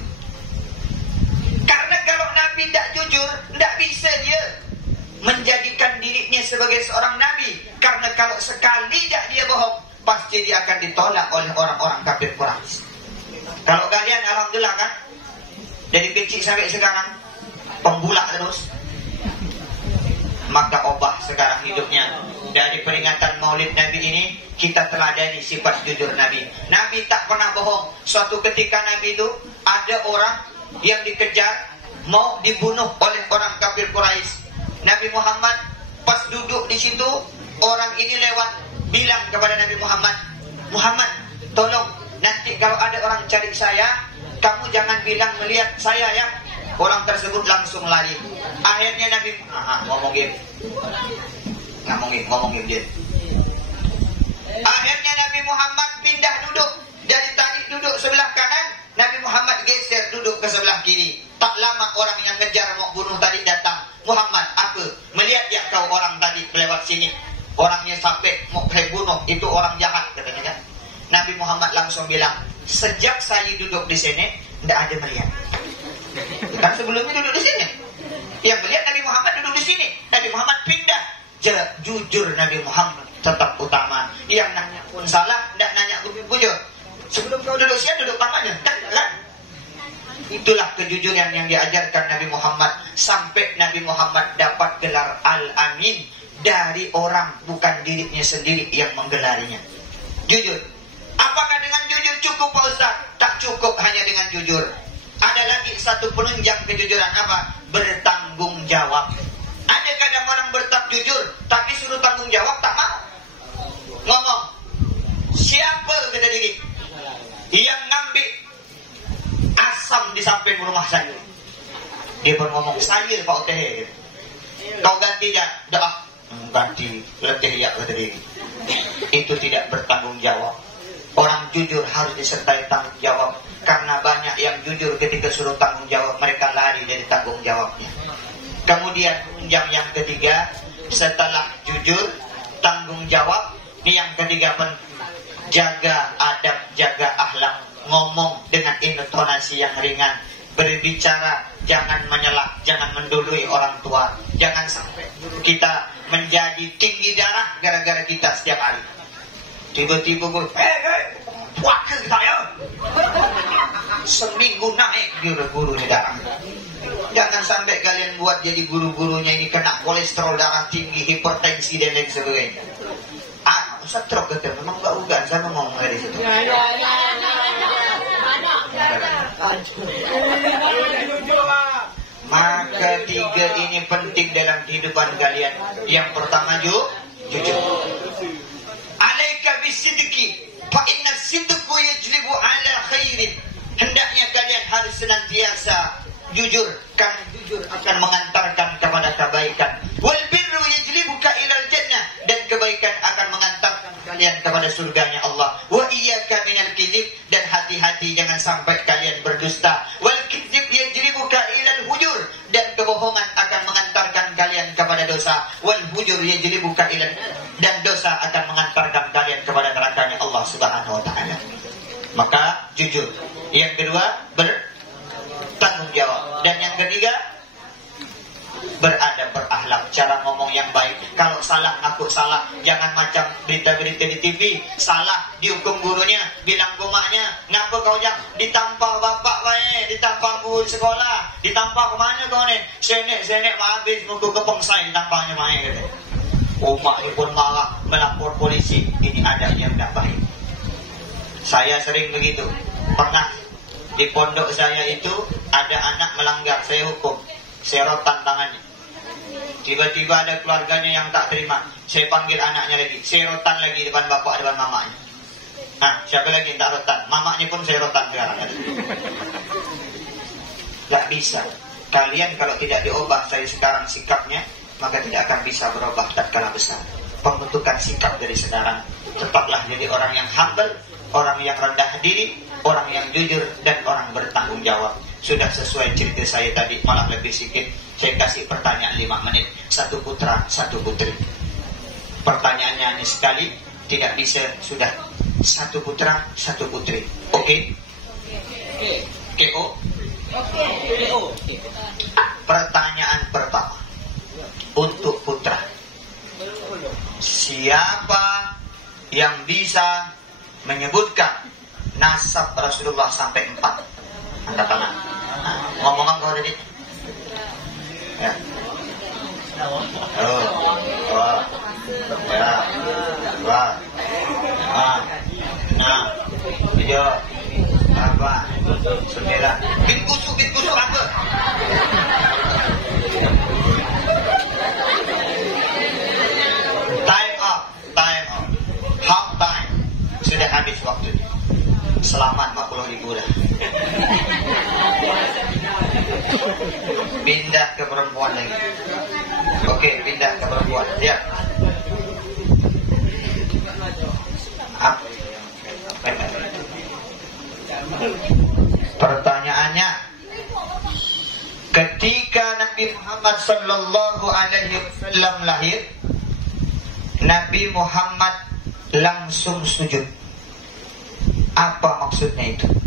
Karena kalau Nabi tidak jujur, tidak bisa dia menjadikan dirinya sebagai seorang Nabi. Karena kalau sekali dia bohong, pasti dia akan ditolak oleh orang-orang kafir Quraisy. Kalau kalian alhamdulillah kan, dari kecil sampai sekarang pembulak terus, maka obah sekarang hidupnya. Dari peringatan Maulid Nabi ini, kita teladani sifat jujur Nabi. Nabi tak pernah bohong. Suatu ketika Nabi itu ada orang yang dikejar, mau dibunuh oleh orang kafir Quraisy. Nabi Muhammad pas duduk di situ, orang ini lewat, bilang kepada Nabi Muhammad, Muhammad, tolong nanti kalau ada orang cari saya, kamu jangan bilang melihat saya ya. Orang tersebut langsung lari. Akhirnya Nabi ngomongin dia. Akhirnya Nabi Muhammad pindah duduk. Dari tadi duduk sebelah kanan, Nabi Muhammad geser duduk ke sebelah kiri. Tak lama orang yang ngejar mau bunuh tadi datang. Muhammad, apa? Melihat ya kau orang tadi lewat sini? Orangnya sampai mau bunuh, itu orang jahat katanya kan. Nabi Muhammad langsung bilang, sejak saya duduk di sini, tidak ada melihat. Kan sebelumnya duduk di sini. Yang melihat Nabi Muhammad duduk di sini. Nabi Muhammad pindah. Jujur Nabi Muhammad tetap utama. Yang nanya pun salah, tidak nanya bujur. Sebelum kau duduk sini, duduk pamannya. Kan? Itulah kejujuran yang diajarkan Nabi Muhammad. Sampai Nabi Muhammad dapat gelar Al-Amin dari orang, bukan dirinya sendiri yang menggelarinya. Jujur. Apakah dengan jujur cukup Pak Ustaz? Tak cukup hanya dengan jujur. Ada lagi satu penunjang kejujuran, apa? Bertanggung jawab. Ada kadang orang jujur, tapi suruh tanggung jawab tak mau. Ngomong, siapa kata diri yang ngambil asam di samping rumah saya? Dia pun ngomong, saya Pak Uteh. Kau ganti ya? Dah, ganti letih ya kata diri. Itu tidak bertanggung jawab. Orang jujur harus disertai tanggung jawab. Karena banyak yang jujur ketika suruh tanggung jawab, mereka lari dari tanggung jawabnya. Kemudian yang ketiga, setelah jujur, tanggung jawab, ini yang ketiga, jaga adab, jaga akhlak. Ngomong dengan intonasi yang ringan. Berbicara, jangan menyela, jangan mendului orang tua. Jangan sampai kita menjadi tinggi darah gara-gara kita setiap hari. Tiba-tiba gue, wakil saya seminggu naik gurunya darah. Jangan sampai kalian buat jadi guru-gurunya ini kena kolesterol darah tinggi, hipertensi dan lain sebagainya. Stroke kata, memang gak ugan sama ngomong dari situ. Maka tiga ini penting dalam kehidupan kalian. Yang pertama jujur. Alaika bisidqi fa inna sidqu yajlibu ala khairin. Hendaknya kalian harus senantiasa jujur, karena jujur akan mengantarkan kepada kebaikan. Wal birru yajlibuka ilal jannah, dan kebaikan akan mengantarkan kalian kepada surganya Allah. Wa iyyaka minal kadzib, dan hati-hati jangan sampai kalian berdusta. Wal kadzib yajlibuka ilal hujur, dan kebohongan akan mengantarkan kalian kepada dosa. Wal hujur yajlibuka ilal, dan dosa akan mengantarkan kalian kepada nerakanya Allah Subhanahu wa taala. Maka jujur. Yang kedua, bertanggung jawab. Dan yang ketiga, beradab, berakhlak, cara ngomong yang baik. Kalau salah, ngaku salah. Jangan macam berita-berita di TV, salah, dihukum gurunya, bilang gumaknya, ngapa kau jangan ditampar bapak baik, ditampar guru sekolah, ditampar kemana kau ni? Senek habis muka kepengsai, tampaknya main kata. Umaknya pun marah, melapor polisi. Ini adab yang tak baik. Saya sering begitu. Pernah di pondok saya itu ada anak melanggar, saya hukum, saya rotan tangannya. Tiba-tiba ada keluarganya yang tak terima, saya panggil anaknya lagi, saya rotan lagi depan bapak, depan mamanya. Nah, siapa lagi yang tak rotan? Mamanya pun saya rotan sekarang. Gak bisa. Kalian kalau tidak diubah saya sekarang sikapnya, maka tidak akan bisa berubah tatkala besar. Pembentukan sikap dari sekarang. Cepatlah jadi orang yang humble, orang yang rendah diri, orang yang jujur, dan orang bertanggung jawab. Sudah sesuai cerita saya tadi, malah lebih sedikit. Saya kasih pertanyaan 5 menit. 1 putra, 1 putri. Pertanyaannya hanya sekali, tidak bisa, sudah 1 putra, 1 putri. Oke? Oke. Pertanyaan pertama untuk putra. Siapa yang bisa menyebutkan nasab Rasulullah sampai 4? Angkat tangan. Nah, ngomongan kau tadi. Ya. Video. Apa? 9. Bit kusuk apa? Time up. habis waktunya. Selamat 40.000 dah. Pindah ke perempuan lagi. Oke, pindah ke perempuan. Ya. Pertanyaannya, ketika Nabi Muhammad sallallahu alaihi wasallam lahir, Nabi Muhammad langsung sujud. Apa maksudnya itu? 1,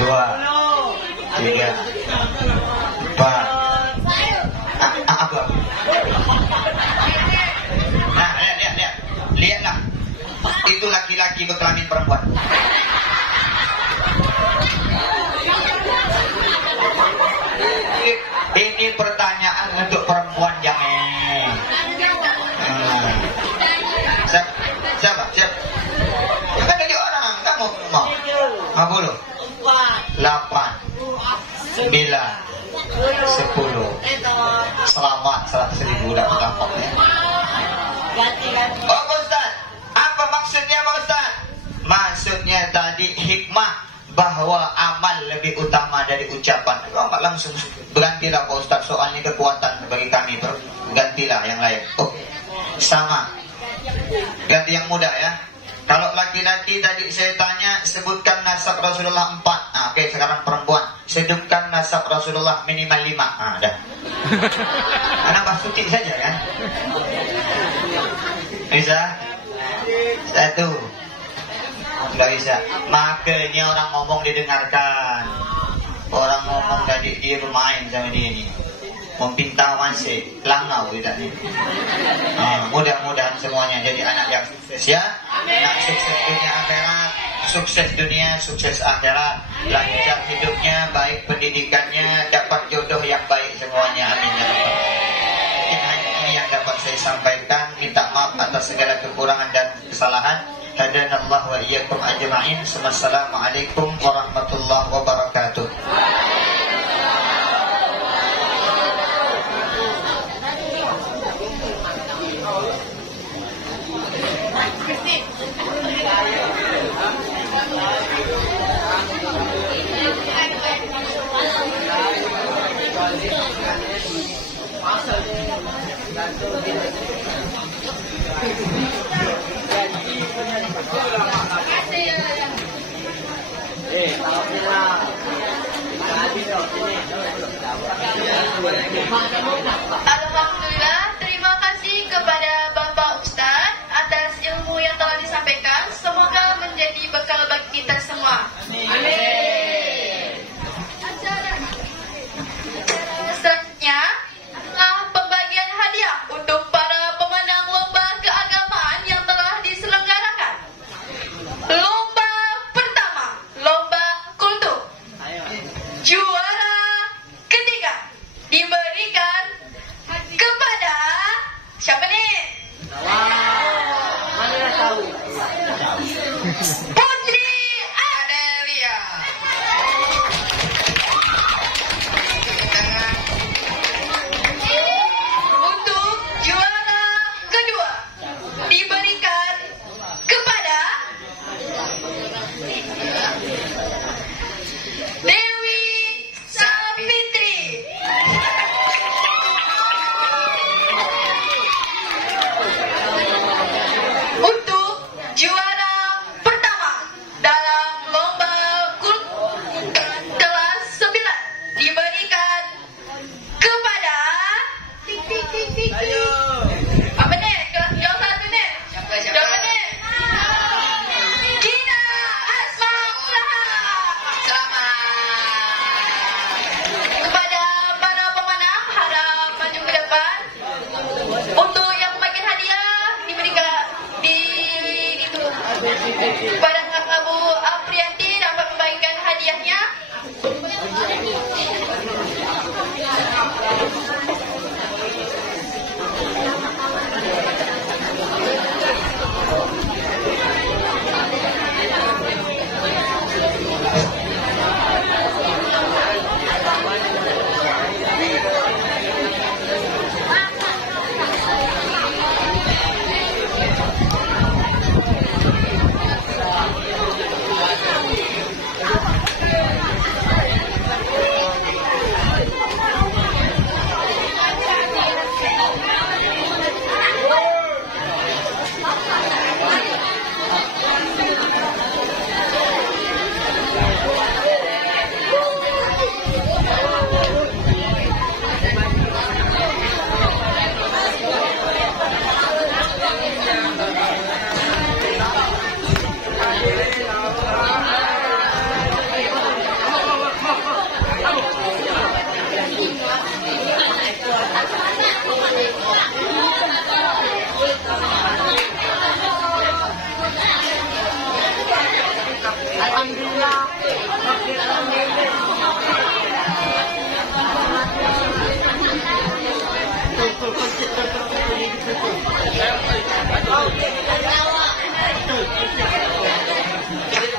2, 3, 4. Apa? Nah, lihatlah. Itu laki-laki berkelamin perempuan. Ini pertanyaan untuk perempuan yang Siapa? Ya kan dari orang, kamu mau. 50, 8, 9, 10. Selamat 100.000 dapat tampaknya. Oh Pak Ustaz, apa maksudnya Pak Ustaz? Maksudnya tadi hikmah bahwa amal lebih utama dari ucapan. Bapak langsung bergantilah Pak Ustaz, soalnya kekuatan bagi kami. Gantilah yang lain. Oke, sama. Ganti yang muda ya. Kalau laki-laki tadi saya tanya, sebutkan nasab Rasulullah 4. Nah, oke, sekarang perempuan, sebutkan nasab Rasulullah minimal 5. Ah, dah. Anak basuti saja kan? Bisa? 1. Enggak bisa. Makanya orang ngomong didengarkan. Orang ngomong tadi dia bermain sama dia ini. Meminta masih langau tidak nih. Mudah-mudahan semuanya jadi anak yang sukses ya. Anak sukses dunia akhirat, sukses dunia, sukses akhirat, lancar hidupnya, baik pendidikannya, dapat jodoh yang baik semuanya. Amin ya rabbal alamin. Ini yang dapat saya sampaikan. Minta maaf atas segala kekurangan dan kesalahan. Hadanallahu wa iyyakum ajma'in. Wassalamualaikum warahmatullahi wabarakatuh. Alhamdulillah, terima kasih kepada Bapak Ustadz atas ilmu yang telah disampaikan. Semoga menjadi bekal bagi kita semua. Amin. Selanjutnya adalah pembagian hadiah untuk para pemenang lomba keagamaan yang telah diselenggarakan. Lomba pertama, lomba kultur. Juara ketiga diberikan kepada siapa nih? Putri Adelia. Untuk juara kedua diberikan kepada Dewi Sapitri. Untuk juara pertama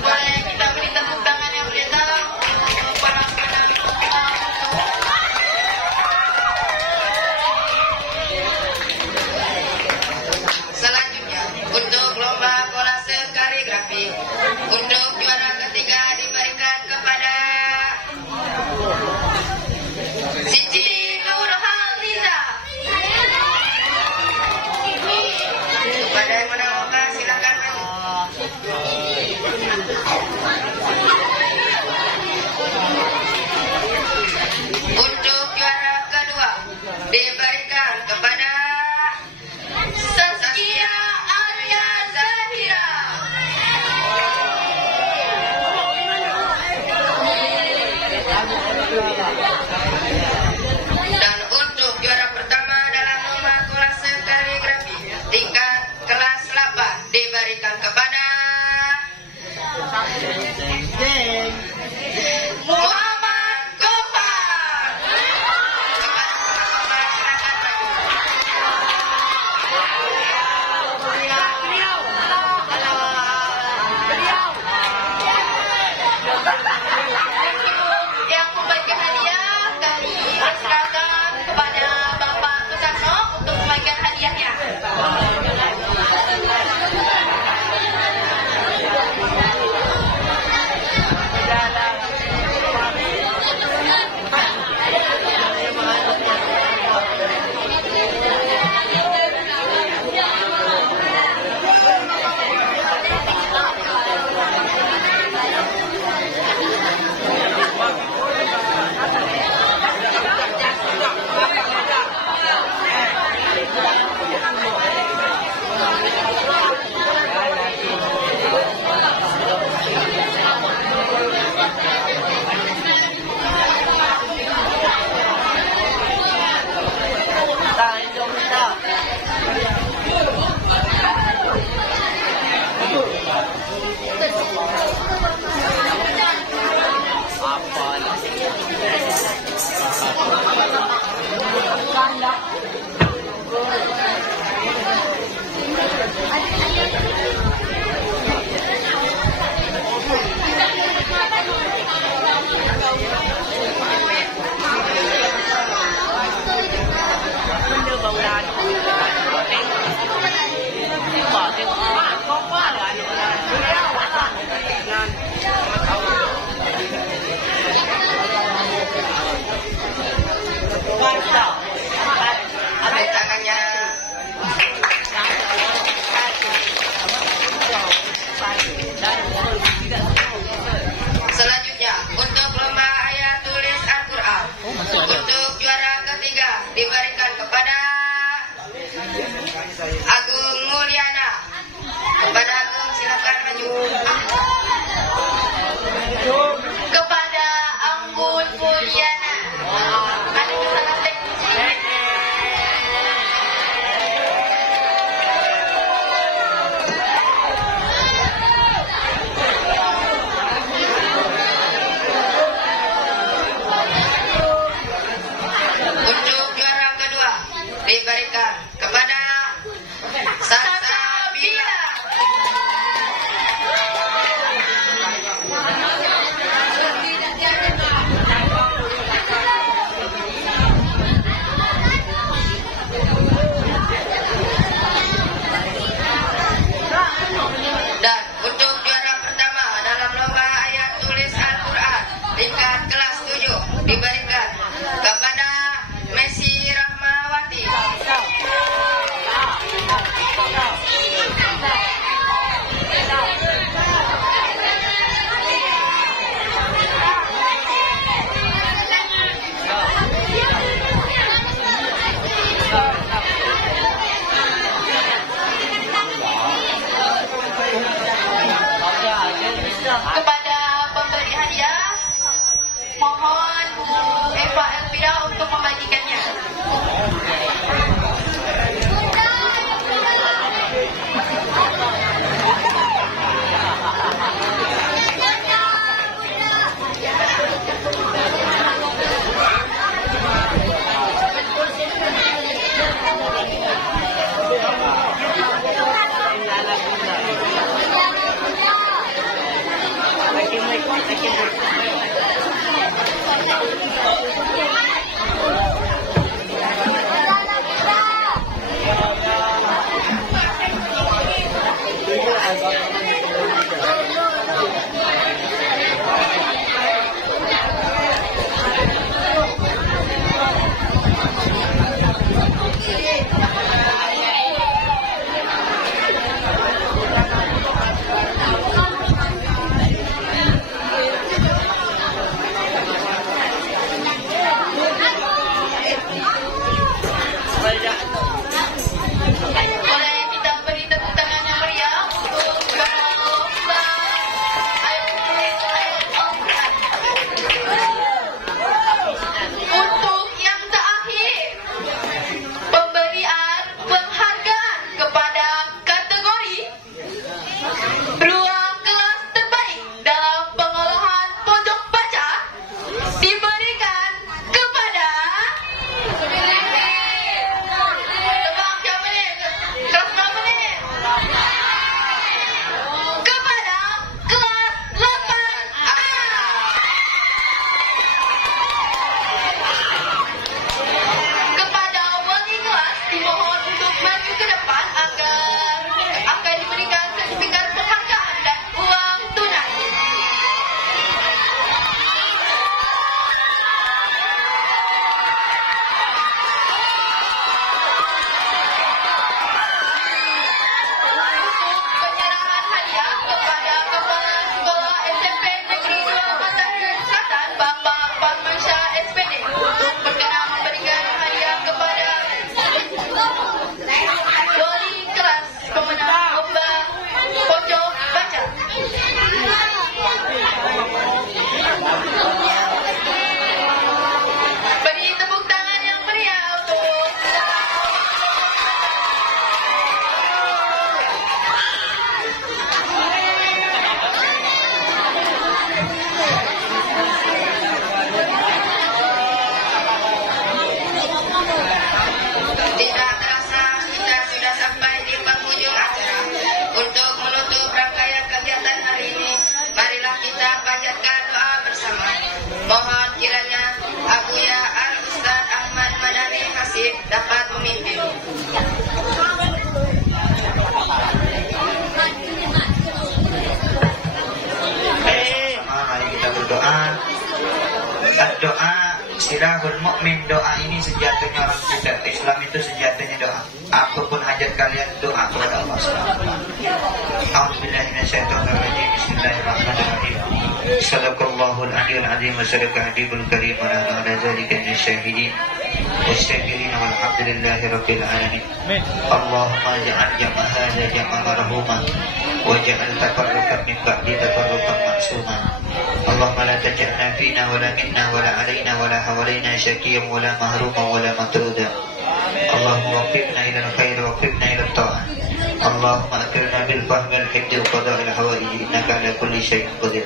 Boleh kita beri tepuk tangan yang meriah untuk para pendamping kita. Selanjutnya untuk lomba kolase kaligrafi, untuk juara ketiga diberikan kepada Siti Nurhaliza. Kepada yang menang lomba silakan maju. Untuk juara kedua diberikan kepada Saskia Arya Zahira. Dan untuk juara pertama dalam lomba kolase kaligrafi tingkat kelas 8 diberikan kepada Muhammad Gofar. Yang membagikan hadiah kami serahkan kepada Bapak Sutarno untuk membagikan hadiahnya. Ambil tangannya. Selanjutnya untuk lomba ayat tulis Al-Quran, untuk juara ketiga diberikan kepada Agung Mulyana. Kepada Agung silakan maju. Kepada Anggun Mulyana. Ada kesalahan teknis. Untuk juara kedua diberikan kepada Salsabila. Dan untuk juara pertama dalam lomba ayat tulis Al-Quran tingkat kelas 7 diberikan kepada Messi Rahmawati. Kepada pemberi hadiah, mohon Bu Eva Elvira untuk membagikannya. Silahul mukmin, doa ini senjatanya orang kita. Islam itu senjatanya doa. Apapun hajat kalian, doa kepada Allah SWT. A'udzubillahi minasyaitonirrajim. Bismillahirrahmanirrahim. Sadaqallahul aliyyul azim wa sadaqa habibul karim wa nahnu ala dzalika minasyahidin wasyakirin walhamdulillahi rabbil alamin. Allahumma ja'al jama' hadza jam'an marhuma wa ja'al tafarruqan min ba'di tafarruqan ma'suma. Allahumma la taj'alna fina wa la minna wa la alaina wa la hawalaina syakiyan wa la mahruman wa la matruda. Allahumma waffiqna ila al-khair wa waffiqna ila at-ta'ah. Allahumma akrimna bil fahmi wal hifdhi wa qada'i al-hawaij innaka ala kulli syai'in qadir.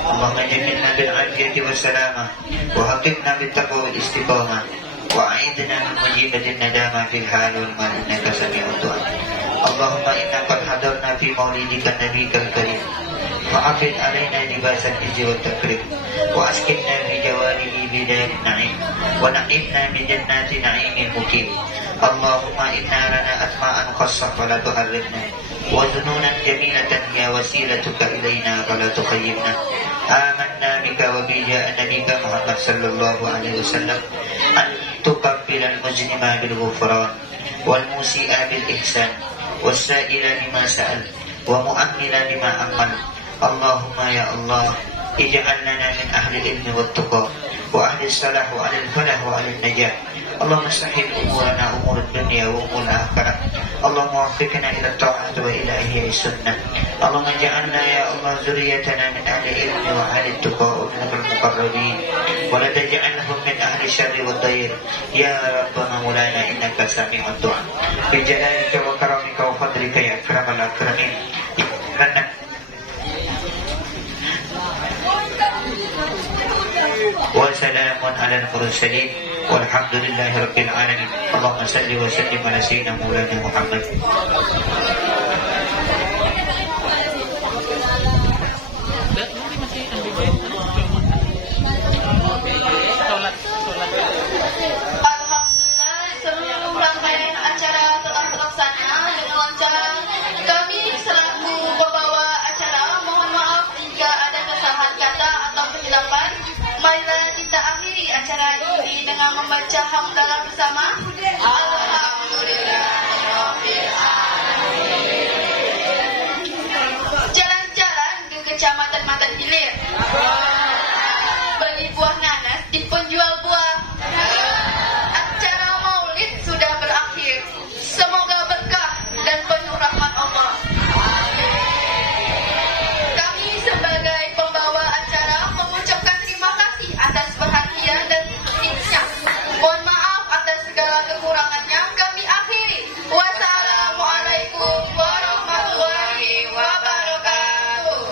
Allahumma jammilna bil afiyati was salamah wa haqqibna bit taqwa wal istiqamah wa a'idna min mujibatin nadama fil hal wal mal innaka sami'ud du'a. Allahumma inna qad hadarna fi maulidika nabiyikal karim fa'afid alaina libasal hijri wat takrim wa askinna fi jawarihi bidayatin na'im wa na'imna min jannati na'imil mukim. Allahumma inna lana asma'an qassah wa la tuharrimna wa dhununan jamilatan ya wasilatuka ilayna wa la tukhayyibna. Amanna bika wa bi ja'a nabika Muhammad sallallahu alaihi wasallam an tuqabbil al-mujrima bil ghufran wal musi'a bil ihsan was-sa'ila bima sa'al wa mu'ammila bima amal. Allahumma ya Allah ij'al lana min ahli ilmi wat tuqa wa ahli salah wa ahli falah wa ahli najah. Allahumma sahhil umurana umur dunya wa umur akhirah. Allahumma waffiqna ila ta'ati wa ila ihya sunnah. Allahumma ja'alna ya Allah zurriyatana min ahli ilmi wa ahli tuqa wa min al-muqarrabin wa la taj'alhum min ahli syarri wa dayr ya rabbana maulana innaka sami'ud du'a. Bi jalalika wa karamika wa fadlika ya akramal akramin. Wa salamun alal mursalin walhamdulillahi rabbil alamin. Allahumma salli wa sallim ala sayyidina maulana Muhammad. Alhamdulillah, seluruh rangkaian acara telah terlaksana dengan lancar. Kami selaku pembawa acara mohon maaf jika ada kesalahan kata atau kesilapan. Marilah kita akhiri acara ini dengan membaca hamdalah bersama. Alhamdulillahirabbil alamin. Jalan-jalan ke Kecamatan Matan Hilir, beli buah nanas di penjual buah. Acara maulid sudah berakhir. Semoga berkah dan penuh rahmat Allah. Kami sebagai pembawa acara mengucapkan terima kasih atas perhatian dan kritiknya. Mohon maaf atas segala kekurangannya. Kami akhiri. Wassalamualaikum warahmatullahi wabarakatuh.